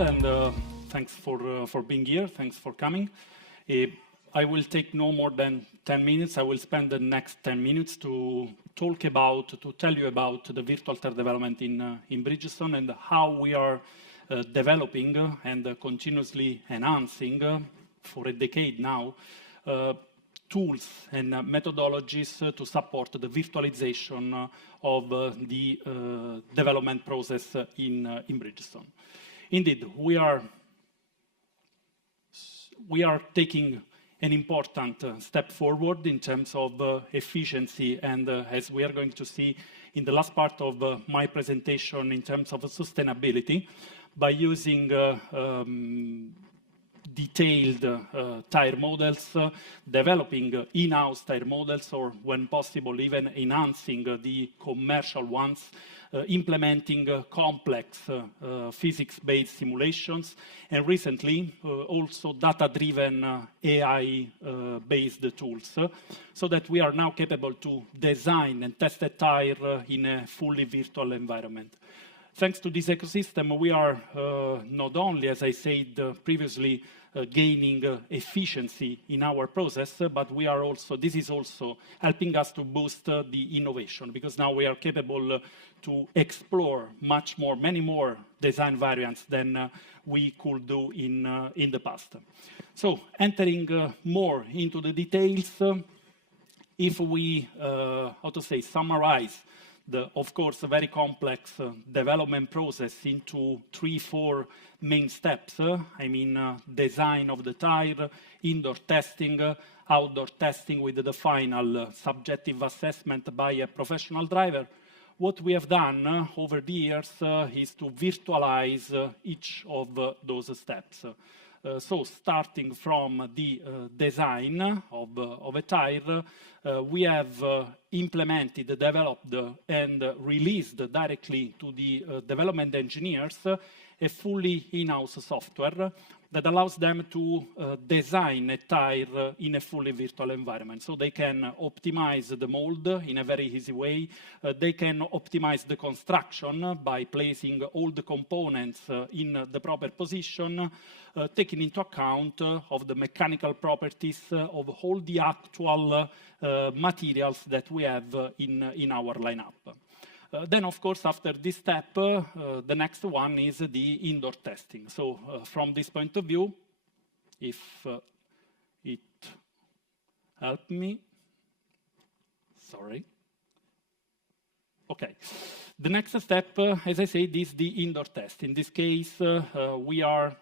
all, and thanks for being here. Thanks for coming. I will take no more than 10 minutes. I will spend the next 10 minutes to tell you about the virtual tire development in Bridgestone and how we are developing and continuously enhancing for a decade now tools and methodologies to support the virtualization of the development process in Bridgestone. Indeed, we are taking an important step forward in terms of efficiency and, as we are going to see in the last part of my presentation, in terms of sustainability, by using detailed tire models, developing in-house tire models, or when possible, even enhancing the commercial ones, implementing complex physics-based simulations, and recently also data-driven AI-based tools, so that we are now capable to design and test a tire in a fully virtual environment. Thanks to this ecosystem, we are not only, as I said previously, gaining efficiency in our process, but we are also, this is also helping us to boost the innovation, because now we are capable to explore many more design variants than we could do in the past. So, entering more into the details, if we, summarize the, of course, a very complex development process into 3-4 main steps. Design of the tire, indoor testing, outdoor testing with the final subjective assessment by a professional driver. What we have done over the years is to virtualize each of those steps. So starting from the design of a tire, we have implemented, developed, and released directly to the development engineers a fully in-house software that allows them to design a tire in a fully virtual environment. So they can optimize the mold in a very easy way. They can optimize the construction by placing all the components in the proper position, taking into account of the mechanical properties of all the actual materials that we have in our lineup. Then, of course, after this step, the next one is the indoor testing. So, from this point of view, if it helped me, sorry. Okay. The next step, as I said, is the indoor test. In this case, we are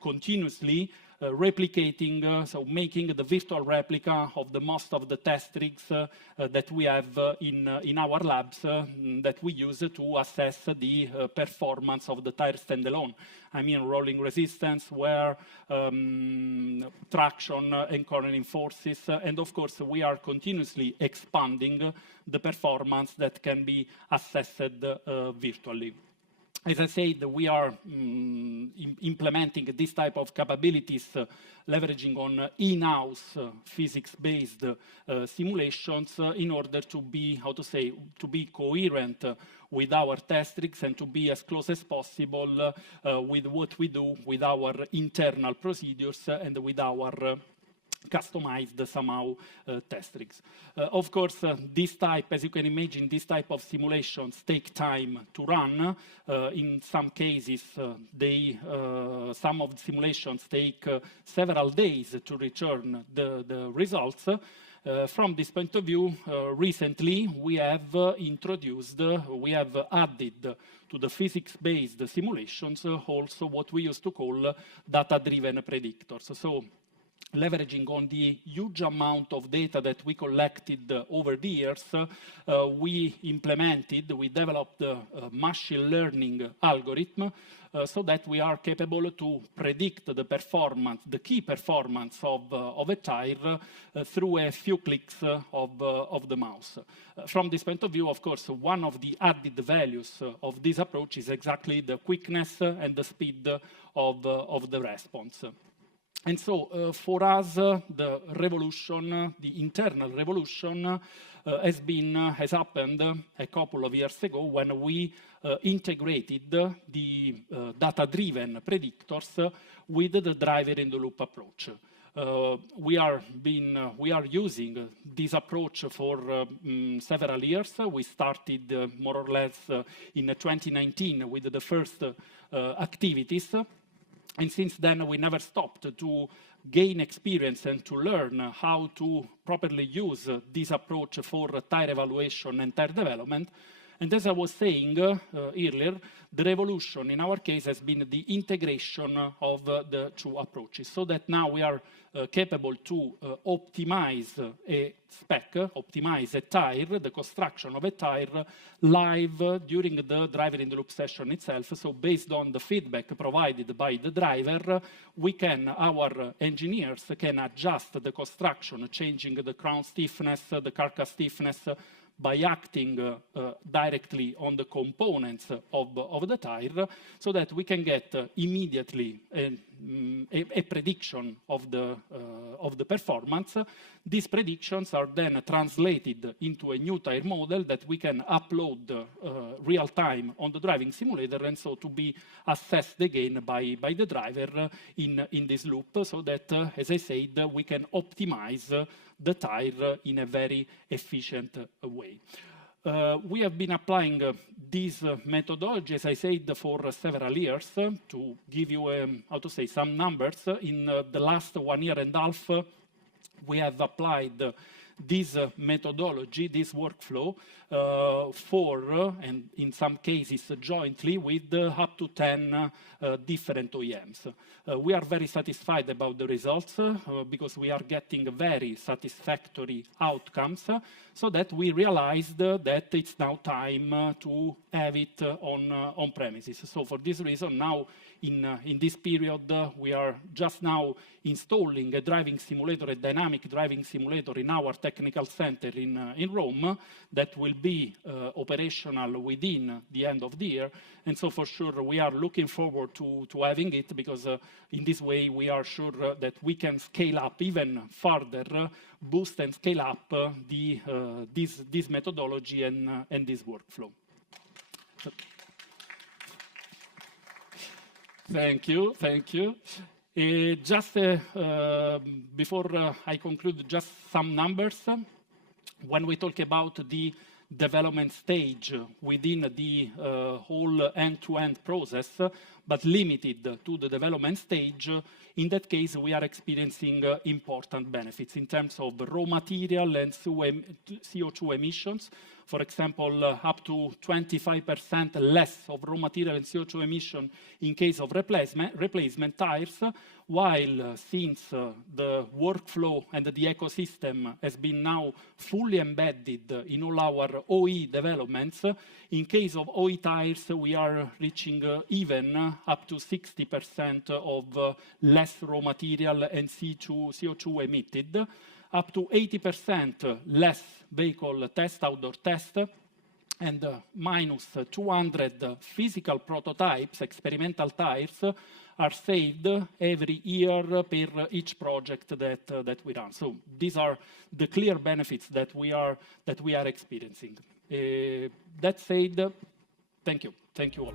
continuously replicating, so making the virtual replica of the most of the test rigs that we have in our labs that we use to assess the performance of the tire standalone. Rolling resistance, wear, traction, and cornering forces, and of course we are continuously expanding the performance that can be assessed virtually. As I said, we are implementing this type of capabilities, leveraging on in-house physics-based simulations in order to be, to be coherent with our test rigs and to be as close as possible with what we do with our internal procedures and with our customized somehow test rigs. Of course, this type, as you can imagine, this type of simulations take time to run. In some cases, some of the simulations take several days to return the results. From this point of view, recently we have added to the physics-based simulations also what we used to call data-driven predictors. So, leveraging on the huge amount of data that we collected over the years, we developed a machine learning algorithm so that we are capable to predict the performance, the key performance of a tire through a few clicks of the mouse. From this point of view, of course, one of the added values of this approach is exactly the quickness and the speed of the response. And so for us, the revolution, the internal revolution, has happened a couple of years ago when we integrated the data-driven predictors with the driver-in-the-loop approach. We are using this approach for several years. We started more or less in 2019 with the first activities. And since then, we never stopped to gain experience and to learn how to properly use this approach for tire evaluation and tire development. And as I was saying earlier, the revolution in our case has been the integration of the two approaches, so that now we are capable to optimize a spec, optimize a tire, the construction of a tire, live during the driver-in-the-loop session itself. So based on the feedback provided by the driver, our engineers can adjust the construction, changing the crown stiffness, the carcass stiffness, by acting directly on the components of the tire, so that we can get immediately a prediction of the performance. These predictions are then translated into a new tire model that we can upload real time on the driving simulator, and so to be assessed again by the driver in this loop, so that, as I said, we can optimize the tire in a very efficient way. We have been applying this methodology, as I said, for several years. To give you, some numbers, in the last 1 year and a half, we have applied this methodology, this workflow, and in some cases jointly with up to 10 different OEMs. We are very satisfied about the results because we are getting very satisfactory outcomes, so that we realized that it's now time to have it on premises. So for this reason, now in this period, we are just now installing a driving simulator, a dynamic driving simulator in our technical center in Rome that will be operational within the end of the year. And so for sure, we are looking forward to having it, because in this way, we are sure that we can scale up even further, boost and scale up this methodology and this workflow. So, thank you. Just before I conclude, just some numbers. When we talk about the development stage within the whole end-to-end process, but limited to the development stage, in that case, we are experiencing important benefits in terms of raw material and CO2 emissions. For example, up to 25% less of raw material and CO2 emission in case of replacement tires, while since the workflow and the ecosystem has been now fully embedded in all our OE developments, in case of OE tires, we are reaching even up to 60% of less raw material and CO2 emitted, up to 80% less vehicle outdoor test, and minus 200 physical prototypes, experimental tires, are saved every year per each project that we run. So these are the clear benefits that we are experiencing. That said, thank you all.